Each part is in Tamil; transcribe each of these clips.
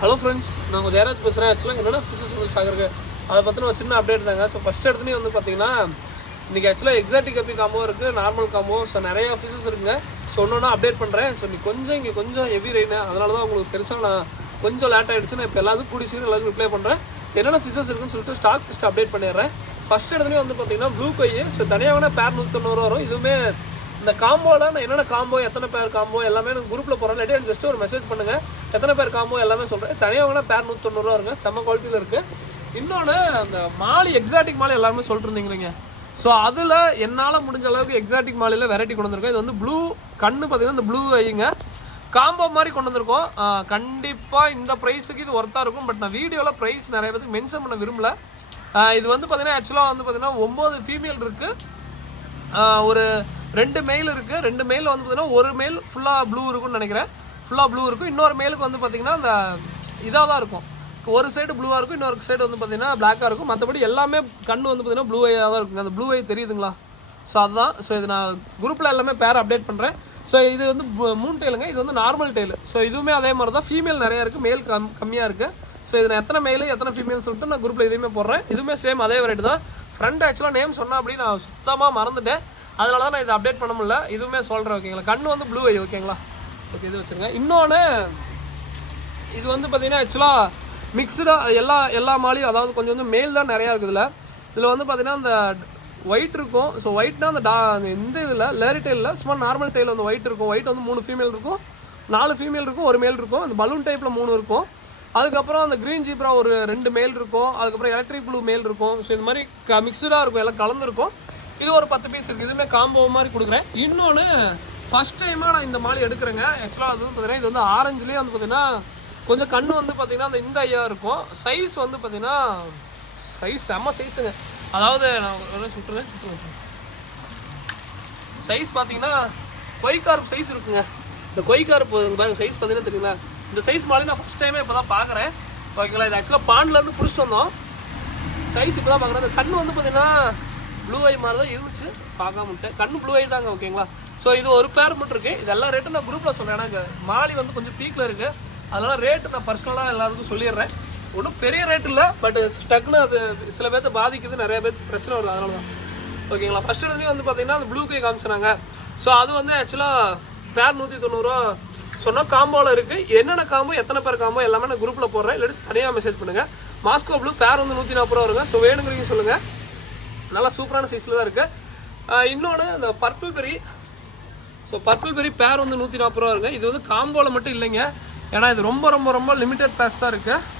ஹலோ ஃப்ரெண்ட்ஸ், நான் கொஞ்சம் ஜெயராஜ் பேசுகிறேன். ஆக்சுவலாக என்னென்ன ஃபிஷஸ் வந்து ஸ்டாக் இருக்குது அதை பற்றின ஒரு சின்ன அப்டேட் தாங்க. ஸோ ஃபஸ்ட் இடத்துலேயே வந்து பார்த்தீங்கன்னா இன்றைக்கி ஆக்சுவலாக எக்ஸாட்டிக் கப்பி காம்போ இருக்குது, நார்மல் காம்போ. ஸோ நிறையா ஃபிஷஸ் இருக்குங்க. ஸோ ஒன்று அப்டேட் பண்ணுறேன். ஸோ இங்கே கொஞ்சம் ஹெவி ரெயின், அதனால தான் உங்களுக்கு பெருசாக நான் கொஞ்சம் லேட் ஆகிடுச்சு. நான் இப்போ எல்லாத்துக்கும் கூடி சீக்கிரம் எல்லாத்துக்கும் ரிப்ளை பண்ணுறேன். என்னென்ன ஃபிஷஸ் இருக்குன்னு சொல்லிட்டு ஸ்டாக் ஃபஸ்ட்டு அப்டேட் பண்ணிடுறேன். ஃபஸ்ட் இடத்துலேயே வந்து பார்த்தீங்கன்னா ப்ளூ கொய். ஸோ தனியாக பேர் 190 வரும். இதுவுமே இந்த காம்போவில் நான் என்னென்ன காம்போ, எத்தனை பேர் காம்போ எல்லாமே எனக்கு குரூப்பில் போகிறேன். இல்லாட்டி ஜஸ்ட் ஒரு மெசேஜ் பண்ணுங்கள், எத்தனை பேர் காம்போ எல்லாமே சொல்கிறேன். தனியாக பேர் 190 வருங்க, செம்ம குவாலிட்டியில் இருக்குது. இன்னொன்று அந்த மாலி, எக்ஸாட்டிக் மாலி எல்லாருமே சொல்லிட்டு இருந்தீங்க. ஸோ அதில் என்னால் முடிஞ்ச அளவுக்கு எக்ஸாட்டிக் மாலியில் வெரைட்டி கொண்டு வந்திருக்கோம். இது வந்து ப்ளூ கண்ணு பார்த்தீங்கன்னா இந்த ப்ளூ வைங்க காம்போ மாதிரி கொண்டு வந்திருக்கோம். கண்டிப்பாக இந்த ப்ரைஸுக்கு இது ஒர்த்தாக இருக்கும். பட் நான் வீடியோவில் ப்ரைஸ் நிறைய பேருக்கு மென்ஷன் பண்ண விரும்பல. இது வந்து பார்த்தீங்கன்னா ஆக்சுவலாக வந்து பார்த்தீங்கன்னா 9 ஃபீமேல் இருக்குது, ஒரு 2 மேல் இருக்குது. 2 மேல் வந்து பார்த்தீங்கன்னா ஒரு மேல் ஃபுல்லாக ப்ளூ இருக்குன்னு நினைக்கிறேன், ஃபுல்லாக ப்ளூ இருக்கும். இன்னொரு மேலுக்கு வந்து பார்த்தீங்கன்னா அந்த இதாக தான் இருக்கும், ஒரு சைடு ப்ளூவாக இருக்கும், இன்னொரு சைடு வந்து பார்த்தீங்கன்னா பிளாக்காக இருக்கும். மற்றபடி எல்லாமே கண்ணு வந்து பார்த்தீங்கன்னா ப்ளூ ஐயாக தான் இருக்குங்க. அந்த ப்ளூ ஐ தெரியுதுங்களா? ஸோ அதுதான். ஸோ இது நான் குரூப்பில் எல்லாமே பேர் அப்டேட் பண்ணுறேன். ஸோ இது வந்து 3 டெயிலுங்க, இது வந்து நார்மல் டெயிலு. ஸோ இதுவுமே அதே மாதிரி தான், ஃபீமேல் நிறையா இருக்குது, மேல் கம்மியாக இருக்குது. ஸோ இது நான் எத்தனை மேலு எத்தனை ஃபீமேல் சொல்லிட்டு நான் குரூப்பில் இதுவுமே போடுறேன். இதுவுமே சேம் அதே வெரைட்டி தான். ஃப்ரெண்ட் ஆக்சுவலாக நேம் சொன்னால் அப்படி நான் சுத்தமாக மறந்துட்டேன், அதனால தான் நான் இதை அப்டேட் பண்ண முடியல. இதுவுமே சொல்கிறேன் ஓகேங்களா. கண்ணு வந்து ப்ளூ ஐ ஓகேங்களா. ஓகே, இது வச்சுருங்க. இன்னொன்று இது வந்து பார்த்தீங்கன்னா ஆக்சுவலாக மிக்சடாக எல்லா மாலையும், அதாவது கொஞ்சம் வந்து மேல் தான் நிறையா இருக்குதுல்ல. இதில் வந்து பார்த்தீங்கன்னா அந்த ஒயிட் இருக்கும். ஸோ ஒயிட்னா அந்த இந்த இதில் லேரி டெயிலில் சும்மா நார்மல் டெயில் வந்து ஒயிட் இருக்கும். ஒயிட் வந்து 3 ஃபீமேல் இருக்கும், 4 ஃபீமேல் இருக்கும், ஒரு மேல் இருக்கும். அந்த பலூன் டைப்பில் 3 இருக்கும். அதுக்கப்புறம் அந்த க்ரீன் ஜீப்ரா ஒரு 2 மேல் இருக்கும். அதுக்கப்புறம் எலக்ட்ரிக் ப்ளூ மேல் இருக்கும். ஸோ இது மாதிரி மிக்சடாக இருக்கும், எல்லாம் கலந்துருக்கும். இது ஒரு 10 பீஸ் இருக்குது. இதுவுமே காம்போ மாதிரி கொடுக்குறேன். இன்னொன்று ஃபஸ்ட் டைமாக நான் இந்த மாலை எடுக்கிறேங்க. ஆக்சுவலாக அது வந்து பார்த்தீங்கன்னா இது வந்து ஆரஞ்சுலேயே வந்து பார்த்தீங்கன்னா கொஞ்சம் கண்ணு வந்து பார்த்தீங்கன்னா அந்த இந்த ஐயா இருக்கும். சைஸ் வந்து பார்த்தீங்கன்னா சைஸ் செம்ம சைஸுங்க. அதாவது நான் சுட்டுறேன், சைஸ் பார்த்தீங்கன்னா கொய்கார்ப் சைஸ் இருக்குங்க. இந்த கொய்கார்ப் பாருங்க சைஸ் பார்த்தீங்கன்னா தெரியுங்களா. இந்த சைஸ் மாலை நான் ஃபஸ்ட் டைமே இப்போ தான் பார்க்குறேன் ஓகேங்களா. இது ஆக்சுவலாக பாண்ட்லேருந்து பிடிச்சிட்டு வந்தோம். சைஸ் இப்போ தான் பார்க்குறேன். இந்த கண்ணு வந்து பார்த்தீங்கன்னா ப்ளூ ஐ மாதிரி தான் இருந்துச்சு, பார்க்காம விட்டேன். கண்ணு ப்ளூ ஐ தாங்க ஓகேங்களா. ஸோ இது ஒரு பேர் மட்டும் இருக்குது. இது எல்லா ரேட்டும் நான் குரூப்பில் சொன்னேன். எனக்கு மாலி வந்து கொஞ்சம் பீக்கில் இருக்குது, அதனால் ரேட்டு நான் பர்சனலாக எல்லாத்துக்கும் சொல்லிடுறேன். ஒன்றும் பெரிய ரேட் இல்லை, பட் ஸ்டக்குன்னு அது சில பேர்த்த பாதிக்குது, நிறைய பேருக்கு பிரச்சனை வருது, அதனால தான் ஓகேங்களா. ஃபஸ்ட் இடத்துலேயும் வந்து பார்த்தீங்கன்னா அந்த ப்ளூ கை காமிச்சினாங்க. ஸோ அது வந்து ஆக்சுவலாக பேர் 190 ரூபா சொன்னால் காம்போவில் இருக்குது. என்னென்ன காம்போ, எத்தனை பேர் காம்போ எல்லாமே நான் குரூப்பில் போடுறேன், இல்லாட்டி தனியாக மெசேஜ் பண்ணுங்கள். மாஸ்கோ ப்ளூ பேர் வந்து 140 ரூபா வருங்க. ஸோ வேணுங்கிறீங்க சொல்லுங்கள், நல்லா சூப்பரான சைஸில் தான் இருக்குது. இன்னொன்று இந்த பர்பிள் பெரி. ஸோ பர்பிள் பெரி பேர் வந்து 140 ரூபா வருங்க. இது வந்து காம்போவில் மட்டும் இல்லைங்க, ஏன்னா இது ரொம்ப லிமிட்டட் பேஸ் தான் இருக்குது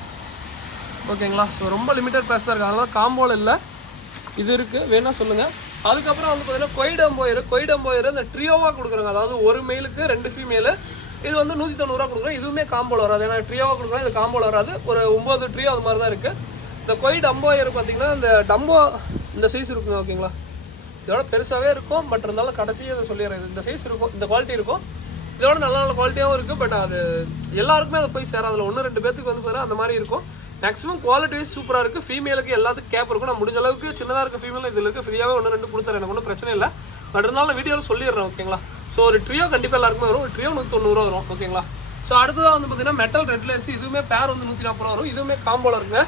ஓகேங்களா. ஸோ ரொம்ப லிமிட்டட் பேஸ் தான் இருக்குது, அதனால காம்போவில் இல்லை. இது இருக்குது, வேணா சொல்லுங்கள். அதுக்கப்புறம் வந்து பார்த்தீங்கன்னா கொய்டம்போயர் இந்த ட்ரியோவாக கொடுக்குறாங்க. அதாவது ஒரு மேலுக்கு 2 ஃபீமேலு. இது வந்து 190 ரூபா கொடுக்குறோம். இதுவுமே காம்போவில் வராது, ஏன்னா ட்ரியோவாக கொடுக்குறோம், இது காம்போவில் வராது. ஒரு 9 ட்ரியோ அது மாதிரி தான் இருக்குது. இந்த கொய்டம்போயர் பார்த்தீங்கன்னா இந்த டம்போ இந்த சைஸ் இருக்குங்க ஓகேங்களா. இதோட பெருசாகவே இருக்கும், பட் இருந்தாலும் கடைசியாக அதை சொல்லிடுறேன். இந்த சைஸ் இருக்கும், இந்த குவாலிட்டி இருக்கும். இதோட நல்ல குவாலிட்டியாகவும் இருக்குது, பட் அது எல்லாருக்குமே அதை போய் சேராது. அதில் 1-2 பேத்துக்கு வந்து பார்த்தீங்கன்னா அந்த மாதிரி இருக்கும். மேக்ஸிமம் குவாலிட்டி வைஸ் சூப்பராக இருக்குது. ஃபீமேலுக்கு எல்லாத்துக்கும் கேப் இருக்கும். நான் முடிஞ்ச அளவுக்கு சின்னதாக இருக்க ஃபீமேல் இதில் இருக்குது, ஃப்ரீயாகவே 1-2 கொடுத்துறேன், எனக்கு ஒன்றும் பிரச்சனை இல்லை. பட் இருந்தாலும் நான் வீடியோவில் சொல்லிடுறேன் ஓகேங்களா. ஸோ ஒரு ட்ரியோ கண்டிப்பாக எல்லாருக்குமே வரும். ஒரு ட்ரியோ 190 ரூபா வரும் ஓகேங்களா. ஸோ அடுத்ததாக வந்து பார்த்தீங்கன்னா மெட்டல் ரெட்லெஸ். இதுவுமே பேர் வந்து 140 ரூபா வரும். இதுவுமே காம்போவில் இருக்குங்க,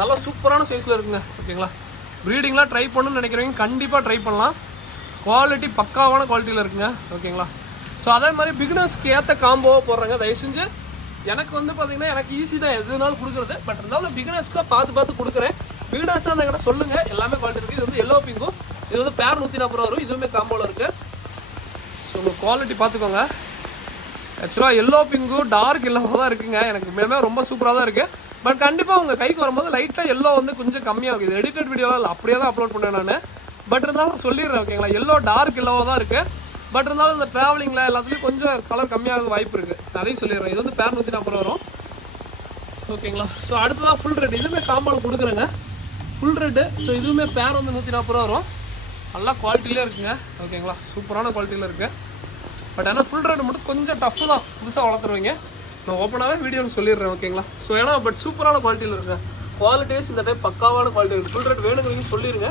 நல்லா சூப்பரான சைஸில் இருக்குங்க ஓகேங்களா. ப்ரீடிங்லாம் ட்ரை பண்ணணும்னு நினைக்கிறவங்க கண்டிப்பாக ட்ரை பண்ணலாம். குவாலிட்டி பக்காவான குவாலிட்டியில் இருக்குங்க ஓகேங்களா. ஸோ அதே மாதிரி பிகினர்ஸ்க்கு ஏற்ற காம்போவாக போடுறாங்க. தயவு செஞ்சு எனக்கு வந்து பார்த்தீங்கன்னா எனக்கு ஈஸி தான் எதுனாலும் கொடுக்குறது, பட் இருந்தாலும் பிகினர்ஸ்க்குலாம் பார்த்து கொடுக்குறேன். பிகினர்ஸாக இருந்தால் கூட சொல்லுங்கள், எல்லாமே குவாலிட்டி இருக்குது. இது வந்து எல்லோ பிங்கும், இது வந்து பேர் 140 ரூபா வரும். இதுவுமே காம்போவில் இருக்குது. ஸோ உங்கள் குவாலிட்டி பார்த்துக்கோங்க. ஆக்சுவலாக எல்லோ பிங்கும் டார்க் எல்லோவாக தான் இருக்குங்க. எனக்கு மேலே ரொம்ப சூப்பராக தான் இருக்குது. பட் கண்டிப்பாக உங்கள் கைக்கு வரும்போது லைட்டாக எல்லோ வந்து கொஞ்சம் கம்மியாகும். இது எடிட்டட் வீடியோவில் இல்லை, அப்படியே தான் அப்லோட் பண்ணேன் நான். பட் இருந்தாலும் சொல்லிடுறேன் ஓகேங்களா. எல்லோ டார்க் எல்லோவாக தான் இருக்குது. பட் இருந்தாலும் இந்த ட்ராவலிங்கில் எல்லாத்துலேயும் கொஞ்சம் கலர் கம்மியாக வாய்ப்பு இருக்குது, அதையும் சொல்லிடுறேன். இது வந்து பேர் 140 வரும் ஓகேங்களா. ஸோ அடுத்ததான் ஃபுல் ரெட். இதுவுமே காம்போவில் கொடுக்குறேங்க, ஃபுல் ரெட்டு. ஸோ இதுவுமே பேர் வந்து 140 ரூபா வரும். நல்லா குவாலிட்டியிலே இருக்குங்க ஓகேங்களா, சூப்பரான குவாலிட்டியில் இருக்குது. பட் ஆனால் ஃபுல் ரெட் மட்டும் கொஞ்சம் டஃப்பு தான், புதுசாக வளர்த்துருவீங்க. நான் ஓப்பனாகவே வீடியோவில் சொல்லிடுறேன் ஓகேங்களா. ஸோ ஏன்னா பட் சூப்பரான குவாலிட்டியில் இருக்குங்க. குவாலிட்டி வைஸ் இந்த டைம் பக்காவான குவாலிட்டி இருக்குது. ஃபுல் ரெட் வேணுங்கிறீங்க சொல்லிடுங்க,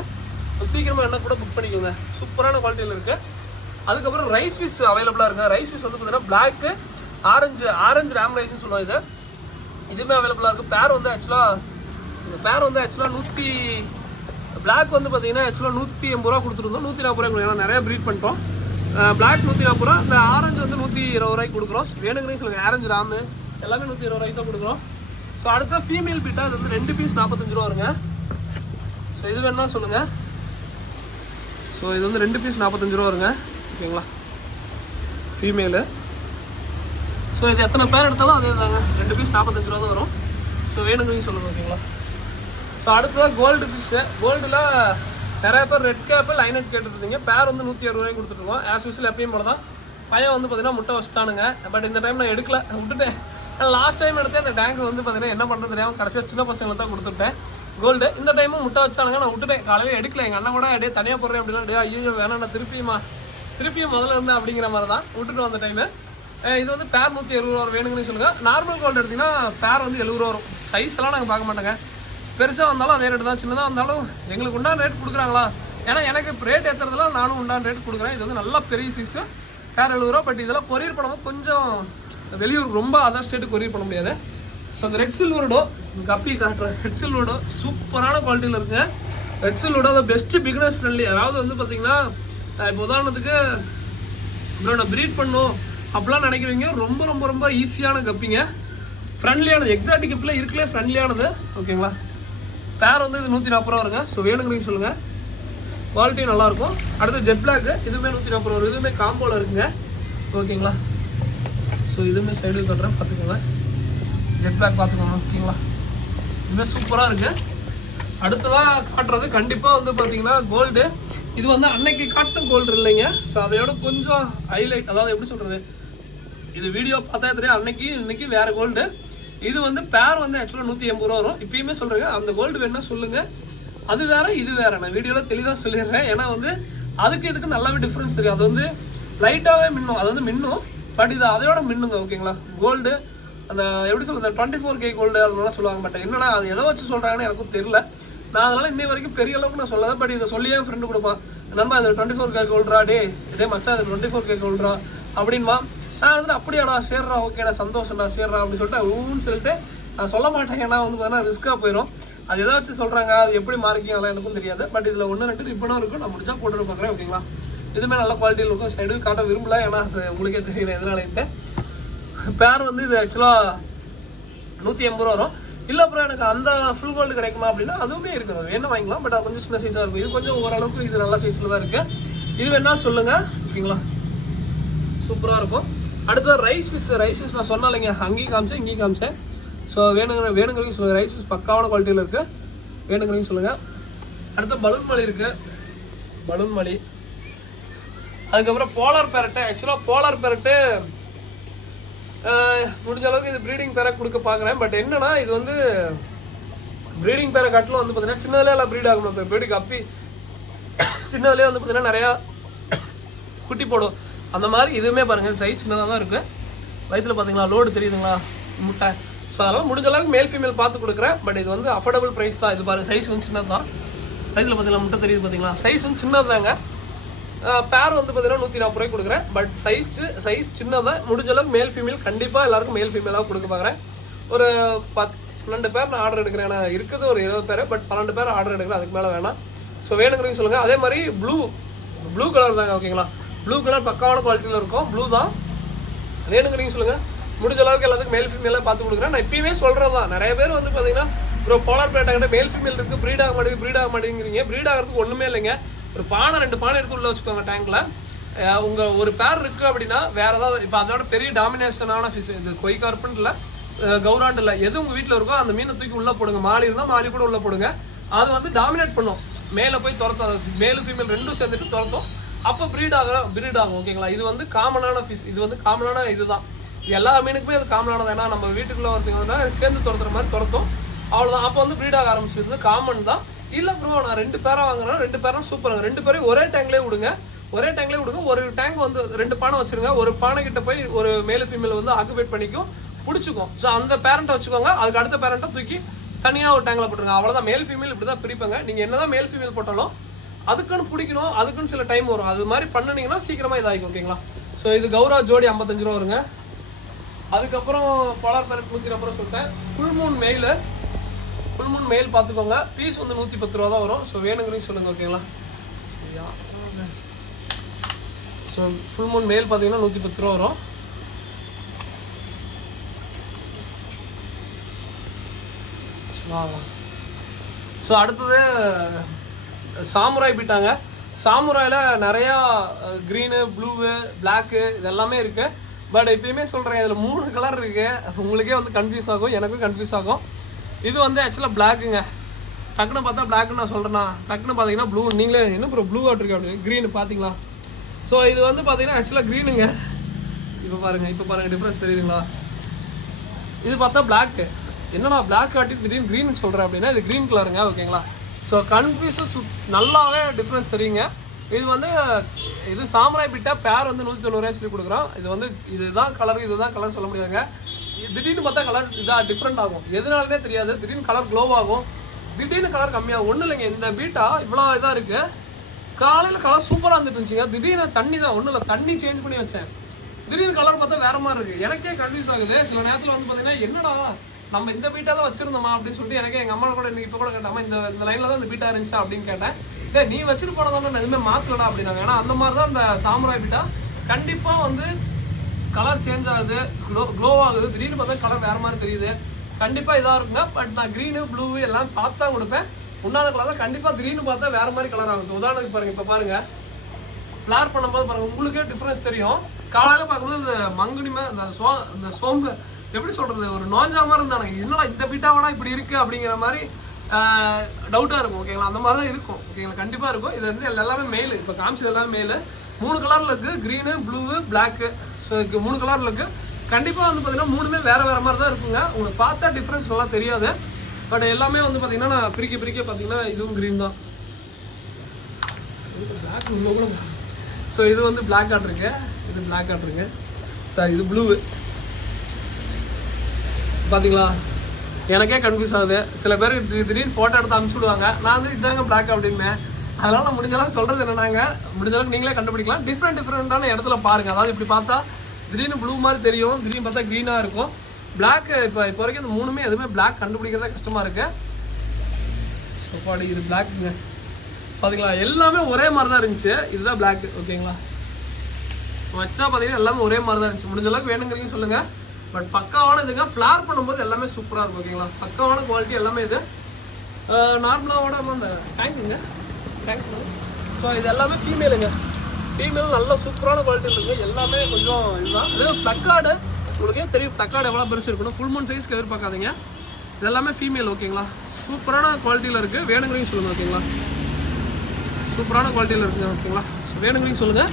சீக்கிரமாக என்ன கூட புக் பண்ணிக்கோங்க. சூப்பரான குவாலிட்டியில் இருக்குது. அதுக்கப்புறம் ரைஸ் ஃபிஷ் அவைலபிளாக இருக்குது. ரைஸ் ஃபிஷ் வந்து பார்த்தீங்கன்னா பிளாக்கு ஆரஞ்சு ரேம் ரைஸ்ன்னு சொல்லுவாங்க. இது இதுவுமே அவைலபிளாக இருக்குது. பேர் வந்து ஆக்சுவலாக இந்த பேர் வந்து ஆக்சுவலாக பிளாக் வந்து பார்த்தீங்கன்னா ஆக்சுவலாக 180 ரூபா கொடுத்துருந்தோம். 140 ரூபாய், ஏன்னா நிறையா ப்ரீட் பண்ணிட்டோம். பிளாக் 140 ரூபா, இந்த ஆரஞ்சு வந்து 120 ரூபாய்க்கு கொடுக்குறோம். வேணுங்கிறீங்க சொல்லுங்கள். ஆரஞ்சு ராமு எல்லாமே 120 ரூபாய்க்கு தான் கொடுக்குறோம். ஸோ அடுத்த ஃபீமேல் பீட்டா அது வந்து 2 பீஸ் 45 ரூபா வருங்க. ஸோ இது வேணா சொல்லுங்கள். ஸோ இது வந்து 2 பீஸ் 45 ரூபா வருங்க. ஓகேங்களா, ஃபீமேலு. ஸோ இது எத்தனை பேர் எடுத்தாலும் அதே தாங்க, 2 பீஸ் 45 ரூபா தான் வரும். ஸோ வேணுங்கிறீங்க சொல்லுங்கள். ஓகேங்களா. ஸோ அடுத்ததாக கோல்டு ஃபிஷ்ஷு. கோல்டில் நிறைய பேர் ரெட் கேப்பு லைனட் கேட்டுருந்தீங்க. பேர் வந்து 160 ரூபாய்க்கு கொடுத்துருக்கோம். ஆஸ் யூஸ்வல் எப்பயும் போல தான். பையன் வந்து பார்த்தீங்கன்னா முட்டை வச்சுட்டானுங்க. பட் இந்த டைம் நான் எடுக்கல, விட்டுட்டேன். லாஸ்ட் டைம் எடுத்தேன் அந்த டேங்க் வந்து பார்த்தீங்கன்னா என்ன பண்ணுறது தெரியாமல் கடைசியாக சின்ன பசங்களுக்கு தான் கொடுத்துட்டேன் கோல்டு. இந்த டைமும் முட்டை வச்சானுங்க, நான் விட்டுட்டேன். காலையில் எடுக்கல. எங்கள் அண்ணன் கூட அப்படியே தனியாக போடுறேன் அப்படின்னா ஐயோ வேணாம், நான் திருப்பியும் முதல்ல இருந்தேன் அப்படிங்கிற மாதிரி தான் விட்டுட்டு வந்த டைமு. இது வந்து பேர் 170 ரூபா வேணுங்கன்னு சொல்லுங்கள். நார்மல் கோல்டு எடுத்திங்கன்னா பேர் வந்து 70 ரூபா வரும். சைஸ் எல்லாம் நாங்கள் பார்க்க மாட்டோங்க. பெருசாக வந்தாலும் அதே ரேட்டு தான், சின்னதாக வந்தாலும் எங்களுக்கு உண்டான ரேட் கொடுக்குறாங்களா. ஏன்னா எனக்கு ரேட் ஏற்றுறதுலாம் நானும் உண்டான ரேட் கொடுக்குறேன். இது வந்து நல்லா பெரிய சைஸு, பேர் 70 ரூபா. பட் இதெல்லாம் கொரியர் பண்ணும்போது கொஞ்சம் வெளியூர் ரொம்ப அதர் ஸ்டேட்டு கொரியர் பண்ண முடியாது. ஸோ அந்த ரெட் சில்வர்டோ கப்பி காட்டுறேன். ரெட் சில்வர்டோ சூப்பரான குவாலிட்டியில் இருக்குங்க. ரெட் சில்வர்டோ அதை பெஸ்ட்டு பிகினர்ஸ் ஃப்ரெண்ட்லி. அதாவது வந்து பார்த்தீங்கன்னா இப்போ உதாரணத்துக்கு இவ்வளோ நான் ப்ரீட் பண்ணும் அப்படிலாம் நினைக்கிறீங்க. ரொம்ப ரொம்ப ரொம்ப ஈஸியான கப்பிங்க, ஃப்ரெண்ட்லியானது. எக்ஸாட்டிக் கப்பில் இருக்கலே ஃப்ரெண்ட்லியானது. ஓகேங்களா. பேர் வந்து இது 140 ரூபா வருங்க. ஸோ வேணுங்கிறீங்க சொல்லுங்கள். குவாலிட்டி நல்லாயிருக்கும். அடுத்து ஜெட் பிளாக்கு, இதுவுமே 140 ரூபா வரும். இதுவுமே காம்போவில் இருக்குங்க. ஓகேங்களா. ஸோ இதுவுமே சைடு கட்டுறேன், பார்த்துக்கோங்க. ஜெட் பிளாக் பார்த்துக்கோங்க. ஓகேங்களா. இதுவுமே சூப்பராக இருக்குது. அடுத்ததாக காட்டுறது கண்டிப்பாக வந்து பார்த்தீங்கன்னா கோல்டு. இது வந்து அன்னைக்கு காட்டும் கோல்டு இல்லைங்க. ஸோ அதையோட கொஞ்சம் ஹைலைட், அதாவது எப்படி சொல்கிறது, இது வீடியோ பார்த்தா தெரியும். இன்னைக்கு வேறு கோல்டு. இது வந்து பேர் வந்து ஆக்சுவலாக 180 ரூபா வரும். இப்பயுமே சொல்கிறேங்க, அந்த கோல்டு வேணுன்னா சொல்லுங்கள். அது வேறு இது வேறு. நான் வீடியோவில் தெளிவாக சொல்லிடுறேன். ஏன்னா வந்து அதுக்கு இதுக்கு நல்லாவே டிஃப்ரென்ஸ் தெரியும். அது வந்து லைட்டாகவே மின்னும், அது வந்து மின்னும். பட் இது அதையோட மின்னுங்க. ஓகேங்களா. கோல்டு அந்த எப்படி சொல்கிறது, 24K கோல்டு அதனால சொல்லுவாங்க. பட் என்னன்னா அது எதை வச்சு சொல்கிறாங்கன்னு எனக்கும் தெரியல. நான் அதனால் இன்னை வரைக்கும் பெரிய அளவுக்கு நான் சொல்லலை. பட் இதை சொல்லியே என் ஃப்ரெண்டு கொடுப்பான். நம்ம அது 24K கோல்ட்ரா, இதே மச்சா அது 24K கோல்ட்ரா அப்படின்மா. நான் வந்துட்டு அப்படியாடா, சேர்றா, ஓகேடா, சந்தோஷம்டா, சேர்றா அப்படின்னு சொல்லிட்டு ஊன்னு சொல்லிட்டு நான் சொல்ல மாட்டேன். ஏன்னா வந்து பார்த்தீங்கன்னா ரிஸ்க்காக போயிடும். அது எதை வச்சு சொல்கிறாங்க, அது எப்படி மார்க்கிங் அதெல்லாம் எனக்கும் தெரியாது. பட் இதில் 1-2 ரிப்பனும் இருக்கும். நான் முடிச்சா போட்டு பார்க்குறேன். ஓகேங்களா. இதுவுமே நல்ல குவாலிட்டியில் இருக்கும். சைடு காட்ட விரும்பல, ஏன்னா அது உங்களுக்கே தெரியல எதனாலன்ட்டு. பேர் வந்து இது ஆக்சுவலாக 180 ரூபா வரும். இல்லை அப்புறம் எனக்கு அந்த ஃபுல் கோல்டு கிடைக்குமா அப்படின்னா அதுவுமே இருக்குது. வேணும் வாங்கிக்கலாம். பட் அது கொஞ்சம் சின்ன சைஸாக இருக்கும். இது கொஞ்சம் ஓரளவுக்கு இது நல்ல சைஸில் தான் இருக்குது. இது வேணா சொல்லுங்கள். ஓகேங்களா. சூப்பராக இருக்கும். அடுத்தது ரைஸ் ஃபிஷ் நான் சொன்னேன் இல்லைங்க, அங்கேயும் காமிச்சேன் இங்கேயும் காமிச்சேன். ஸோ வேணுங்கிறீங்க சொல்லுங்கள். ரைஸ் ஃபிஷ் பக்காவான குவாலிட்டியில் இருக்குது. வேணுங்கிறீங்க சொல்லுங்கள். அடுத்த பலூன் மலி இருக்குது. பலூன் மலி. அதுக்கப்புறம் போலார் பேரட்டு. ஆக்சுவலாக போலார் பேரட்டு முடிஞ்ச அளவுக்கு இது ப்ரீடிங் பேரை கொடுக்க பார்க்குறேன். பட் என்னன்னா இது வந்து ப்ரீடிங் பேரை கட்டிலும் வந்து பார்த்தீங்கன்னா சின்னதுலேயே எல்லாம் ப்ரீட் ஆகணும். இப்போ ப்ரீடிங் கப்பி சின்னதுலேயே வந்து பார்த்தீங்கன்னா நிறையா குட்டி போடும். அந்த மாதிரி இதுவுமே பாருங்கள் சைஸ் சின்னதாக தான் இருக்குது. வயிற்றில் பார்த்தீங்களா லோடு தெரியுதுங்களா முட்டை. ஸோ அதெல்லாம் முடிஞ்ச அளவுக்கு மேல் ஃபீமேல் பார்த்து கொடுக்குறேன். பட் இது வந்து அஃபோர்டபுள் ப்ரைஸ் தான். இது பாருங்கள் சைஸ் வந்து சின்னது தான். வயிற்றில் பார்த்தீங்களா முட்டை தெரியுது பார்த்தீங்களா, சைஸ் வந்து சின்னது தாங்க. பேர் வந்து பார்த்தீங்கன்னா 140 ரூபாய்க்கு கொடுக்குறேன். பட் சைஸ் சின்னதான். முடிஞ்ச அளவுக்கு மேல் ஃபீமேல் கண்டிப்பாக எல்லாருக்கும் மேல் ஃபீமேலாக கொடுக்க பார்க்குறேன். ஒரு 12 பேர் நான் ஆர்டர் எடுக்கிறேன். ஏன்னா இருக்குது ஒரு 20 பேர். பட் 12 பேர் ஆர்டர் எடுக்கிறேன், அதுக்கு மேலே வேணாம். ஸோ வேணுங்கிறீங்க சொல்லுங்கள். அதே மாதிரி ப்ளூ கலர் தாங்க. ஓகேங்களா. ப்ளூ கலர் பக்காவான குவாலிட்டியில் இருக்கும். ப்ளூ தான். வேணுங்கிறீங்க சொல்லுங்கள். முடிஞ்ச அளவுக்கு எல்லாத்துக்கும் மேல் ஃபீமேலாக பார்த்து கொடுக்குறேன். நான் இப்பயுமே சொல்கிறது தான். நிறைய பேர் வந்து பார்த்தீங்கன்னா ஒரு போலார் பேட்டாங்கிட்ட மேல் ஃபீமேல் இருக்குது, ப்ரீட் ஆக மாட்டேங்கிறீங்க. ப்ரீட் ஆகிறதுக்கு ஒன்றுமே இல்லைங்க. ஒரு பானை 2 பானை எடுத்து உள்ளே வச்சுக்கோங்க டேங்கில். உங்கள் ஒரு பேர் இருக்குது அப்படின்னா வேறு ஏதாவது இப்போ அதோட பெரிய டாமினேஷனான ஃபிஷ் இது கொய் கார்பன்ட் இல்லை, கௌராண்ட் இல்லை, எது உங்கள் வீட்டில் இருக்கோ அந்த மீனை தூக்கி உள்ளே போடுங்க. மாலி இருந்தால் மாலி கூட உள்ளே போடுங்க. அது வந்து டாமினேட் பண்ணும். மேலே போய் துரத்தும். மேலு ஃபீமேல் ரெண்டும் சேர்ந்துட்டு துரத்தும். அப்போ ப்ரீட் ஆகும். ஓகேங்களா. இது வந்து காமனான ஃபிஷ். இது வந்து காமனான இதுதான். எல்லா மீனுக்குமே அது காமனானது. ஏன்னா நம்ம வீட்டுக்குள்ளே ஒருத்தங்க வந்து சேர்ந்து துரத்துற மாதிரி துரத்தும். அவ்வளோதான். அப்போ வந்து ப்ரீட் ஆக ஆரம்பிச்சிருது. காமன் தான். இல்லை ப்ரோ நான் 2 பேராக வாங்குறேன், 2 பேரும் சூப்பராங்க. 2 பேரையும் ஒரே டேங்க்லேயே விடுங்க. ஒரு டேங்க் வந்து 2 பானை வச்சுருங்க. ஒரு பானை கிட்ட போய் ஒரு மேல் ஃபீமேல் வந்து ஆக்குபேட் பண்ணிக்கும், பிடிச்சிக்கும். ஸோ அந்த பேரண்ட்டை வச்சுக்கோங்க. அதுக்கு அடுத்த பேரண்ட்டை தூக்கி தனியாக ஒரு டேங்கில் போட்டுருங்க. அவ்வளோதான். மேல் ஃபீமேல் இப்படி தான் பிரிப்பாங்க. நீங்கள் என்ன தான் மேல் ஃபீமேல் போட்டாலும் அதுக்குன்னு பிடிக்கணும். அதுக்குன்னு சில டைம் வரும். அது மாதிரி பண்ணினீங்கன்னா சீக்கிரமாக இதாகிக்கும். ஓகேங்களா. ஸோ இது கௌரா ஜோடி 55 ரூபா வருங்க. அதுக்கப்புறம் போலார் பேரட் 120 ரூபா சொல்லிட்டேன். ஃபுல் மூன் மெயில் பார்த்துக்கோங்க. பீஸ் வந்து 110 ரூபா தான் வரும். ஸோ வேணுங்கிறீங்க சொல்லுங்கள் ஓகேங்களா. ஸோ ஃபுல் மூன் மெயில் பார்த்தீங்கன்னா 110 ரூபா வரும். ஸோ அடுத்தது சாமுராய் பீட்டாங்க. சாமுராயில் நிறையா க்ரீனு, ப்ளூவு, பிளாக்கு இது எல்லாமே இருக்குது. பட் எப்பயுமே சொல்கிறேன், இதில் 3 கலர் இருக்குது. உங்களுக்கே வந்து கன்ஃபியூஸ் ஆகும், எனக்கும் கன்ஃபியூஸ் ஆகும். இது வந்து ஆக்சுவலாக பிளாக்குங்க. டக்குன்னு பார்த்தா பிளாக்குன்னு நான் சொல்கிறேன்னா, டக்குன்னு பார்த்தீங்கன்னா ப்ளூ. நீங்களே என்ன ப்ரோ ப்ளூ ஆட்ருக்கு அப்படின்னு க்ரீனு பார்த்தீங்களா? ஸோ இது வந்து பார்த்தீங்கன்னா ஆக்சுவலாக க்ரீனுங்க. இப்போ பாருங்கள் டிஃப்ரென்ஸ் தெரியுதுங்களா? இது பார்த்தா பிளாக்கு. என்னடா பிளாக் காட்டி திடீர்னு க்ரீன் சொல்கிறேன் அப்படின்னா இது க்ரீன் கலருங்க ஓகேங்களா. ஸோ கன்ஃபியூஸஸ் நல்லாவே டிஃப்ரென்ஸ் தெரியுங்க. இது வந்து இது சாமுராய் பீட்டா பேர் வந்து 190 சொல்லி கொடுக்குறோம். இது வந்து இதுதான் கலர் சொல்ல முடியாதுங்க. திடீர்னு பார்த்தா கலர் இதாக டிஃப்ரெண்ட் ஆகும். எதனாலே தெரியாது. திடீர்னு கலர் க்ளோ ஆகும், திடீர்னு கலர் கம்மியாகும். ஒன்றும் இல்லைங்க, இந்த பீட்டா இவ்வளோ இதாக இருக்குது. காலையில் கலர் சூப்பராக இருந்துட்டு இருந்துச்சுங்க. திடீர்னு தண்ணி தான், ஒன்றும் இல்லை, தண்ணி சேஞ்ச் பண்ணி வச்சேன். திடீர்னு கலர் பார்த்தா வேறு மாதிரி இருக்குது. எனக்கே கன்ஃபியூஸ் ஆகுது. சில நேரத்தில் வந்து பார்த்தீங்கன்னா என்னடா நம்ம இந்த பீட்டா தான் வச்சிருந்தோமா அப்படின்னு சொல்லிட்டு எனக்கே எங்கள் அம்மா கூட இப்போ கூட கேட்டாமா இந்த லைனில் தான் இந்த பீட்டா இருந்துச்சா அப்படின்னு கேட்டேன். நீ வச்சுட்டு போனதான நான் எதுவுமே மாற்றலடா அப்படின்னாங்க. ஏன்னா அந்த மாதிரி தான் இந்த சாமுராய் பீட்டா கண்டிப்பாக வந்து கலர் சேஞ்ச் ஆகுது, க்ளோ ஆகுது. திடீர்னு பார்த்தா கலர் வேறு மாதிரி தெரியுது. கண்டிப்பாக இதாக இருக்குங்க. பட் நான் க்ரீனு ப்ளூ எல்லாம் பார்த்து தான் கொடுப்பேன். உண்டான கலர் தான் கண்டிப்பாக திடீர்னு பார்த்தா வேறு மாதிரி கலர் ஆகுது. உதாரணத்துக்கு பாருங்கள், இப்போ பாருங்கள் ஃப்ளார் பண்ணும்போது பாருங்கள் உங்களுக்கே டிஃப்ரென்ஸ் தெரியும். காலையில் பார்க்கும்போது இந்த மங்குனிமே இந்த சோம்பு எப்படி சொல்கிறது, ஒரு நோஞ்சா மாதிரி இருந்தானுங்க. என்னடா இந்த பீட்டாவோட இப்படி இருக்குது அப்படிங்கிற மாதிரி டவுட்டாக இருக்கும் ஓகேங்களா. அந்த மாதிரி தான் இருக்கும் ஓகேங்களா, கண்டிப்பாக இருக்கும். இது வந்து எல்லாமே மெயில். இப்போ காமிச்சது எல்லாமே மெயில். 3 கலரில் இருக்குது, க்ரீனு, ப்ளூவு, பிளாக்கு. ஸோ 3 கலரில் இருக்குது. கண்டிப்பாக வந்து பார்த்தீங்கன்னா 3மே வேறு மாதிரி தான் இருக்குங்க. உங்களுக்கு பார்த்தா டிஃப்ரென்ஸ் நல்லா தெரியாது. பட் எல்லாமே வந்து பார்த்தீங்கன்னா நான் பிரிக்க பார்த்தீங்கன்னா இதுவும் க்ரீன் தான். பிளாக். ஸோ இது வந்து பிளாக் ஆட்ருக்கு, இது பிளாக் ஆட்ருக்கு. சார் இது ப்ளூவு பார்த்தீங்களா. எனக்கே கன்ஃபியூஸ் ஆகுது. சில பேர் திடீர்னு ஃபோட்டோ எடுத்து அனுப்பிச்சி விடுவாங்க. நான் வந்து இதாங்க பிளாக் அப்படின்னு. அதனால் நான் முடிஞ்சளவுக்கு சொல்கிறது என்னன்னாங்க, முடிஞ்சளவுக்கு நீங்களே கண்டுபிடிக்கலாம். டிஃப்ரெண்டான இடத்துல பாருங்கள். அதாவது இப்படி பார்த்தா திடீர்னு ப்ளூ மாதிரி தெரியும், திடீர்னு பார்த்தா க்ரீனாக இருக்கும். பிளாக் இப்போ வரைக்கும் இந்த 3மே எதுவுமே பிளாக் கண்டுபிடிக்கிறதே கஷ்டமாக இருக்குது. ஸோ பாடி இது பிளாக்குங்க பார்த்தீங்களா. எல்லாமே ஒரே மாதிரி தான் இருந்துச்சு. இதுதான் பிளாக் ஓகேங்களா. ஸோ வச்சா பார்த்தீங்கன்னா எல்லாமே ஒரே மாதிரி தான் இருந்துச்சு. முடிஞ்சளவுக்கு வேணுங்கிறீங்க சொல்லுங்கள். பட் பக்காவான இதுங்க. ஃப்ளார் பண்ணும்போது எல்லாமே சூப்பராக இருக்கும் ஓகேங்களா. பக்காவான குவாலிட்டி எல்லாமே இது. நார்மலாவோட அந்த டேங்க்குங்க, டேங்க். ஸோ இது எல்லாமே ஃபீமேலுங்க. ஃபீமேல் நல்ல சூப்பரான குவாலிட்டியில் இருக்குது. எல்லாமே கொஞ்சம் இதுதான். இது ப்ளக்கார்டு உங்களுக்கே தெரியும். ப்ளக்கார்டு எவ்வளோ பெருசு இருக்கணும். ஃபுல் மூன் சைஸ்க்கு எதிர்பார்க்காதீங்க. இது எல்லாமே ஃபீமேல் ஓகேங்களா. சூப்பரான குவாலிட்டியில் இருக்குது. வேணுங்கிறீங்க சொல்லுங்கள் ஓகேங்களா. சூப்பரான குவாலிட்டியில் இருக்குங்க ஓகேங்களா. ஸோ வேணுங்கிறீங்க சொல்லுங்கள்.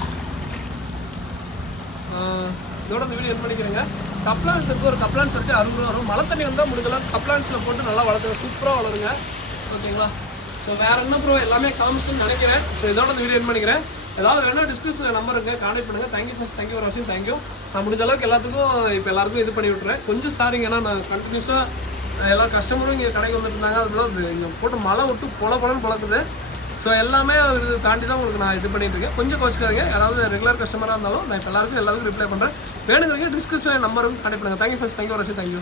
இதோட இந்த வீடியோ பண்ணிக்கிறேங்க. கப்லான்ஸ் இருக்குது, ஒரு கப்லான்ஸ் இருக்குது 60 ரூபா வரும். மழை தண்ணி வந்தால் முடிஞ்சலாம் கப்லான்ஸில் போட்டு நல்லா வளர்த்துங்க, சூப்பராக வளருங்க ஓகேங்களா. ஸோ வேறு என்ன ப்ரோ எல்லாமே காமிச்சுன்னு நினைக்கிறேன். ஸோ இதோட இந்த வீடியோ பண்ணிக்கிறேன். ஏதாவது வேணால் டிஸ்கிரிப்ஷன் நம்பர் இருக்குது, கான்டெக்ட் பண்ணுங்கள். தேங்க்யூ ஃபர்ஸ்ட், தேங்க்யூ ஒரு வாசியம், தேங்க்யூ. நான் முடிஞ்ச அளவுக்கு எல்லாத்துக்கும் இப்போ எல்லாருக்கும் இது பண்ணி விட்றேன். கொஞ்சம் சாரிங்க, ஏன்னா நான் கண்டினியூஸாக எல்லா கஸ்டமரும் இங்கே கடைக்கு வந்துட்டு இருந்தாங்க. அதுக்குள்ள இங்கே போட்டு மழை விட்டு பொலன்னு பழக்குது. ஸோ எல்லாமே இது தாண்டி தான் உங்களுக்கு நான் இது பண்ணிட்டு இருக்கேன். கொஞ்சம் கோச்சிக்காதீங்க. யாராவது ரெகுலர் கஸ்டமராக இருந்தாலும் நான் இப்போ எல்லாருக்கும் ரிப்ளை பண்ணுறேன். வேணுங்கிறீங்க டிஸ்கிரிப்ஷன் நம்பரும் கான்டெக்ட் பண்ணுங்கள். தேங்க்யூ ஃபர்ஸ்ட், தேங்க்யூ ஒரு வாசியம், தேங்க்யூ.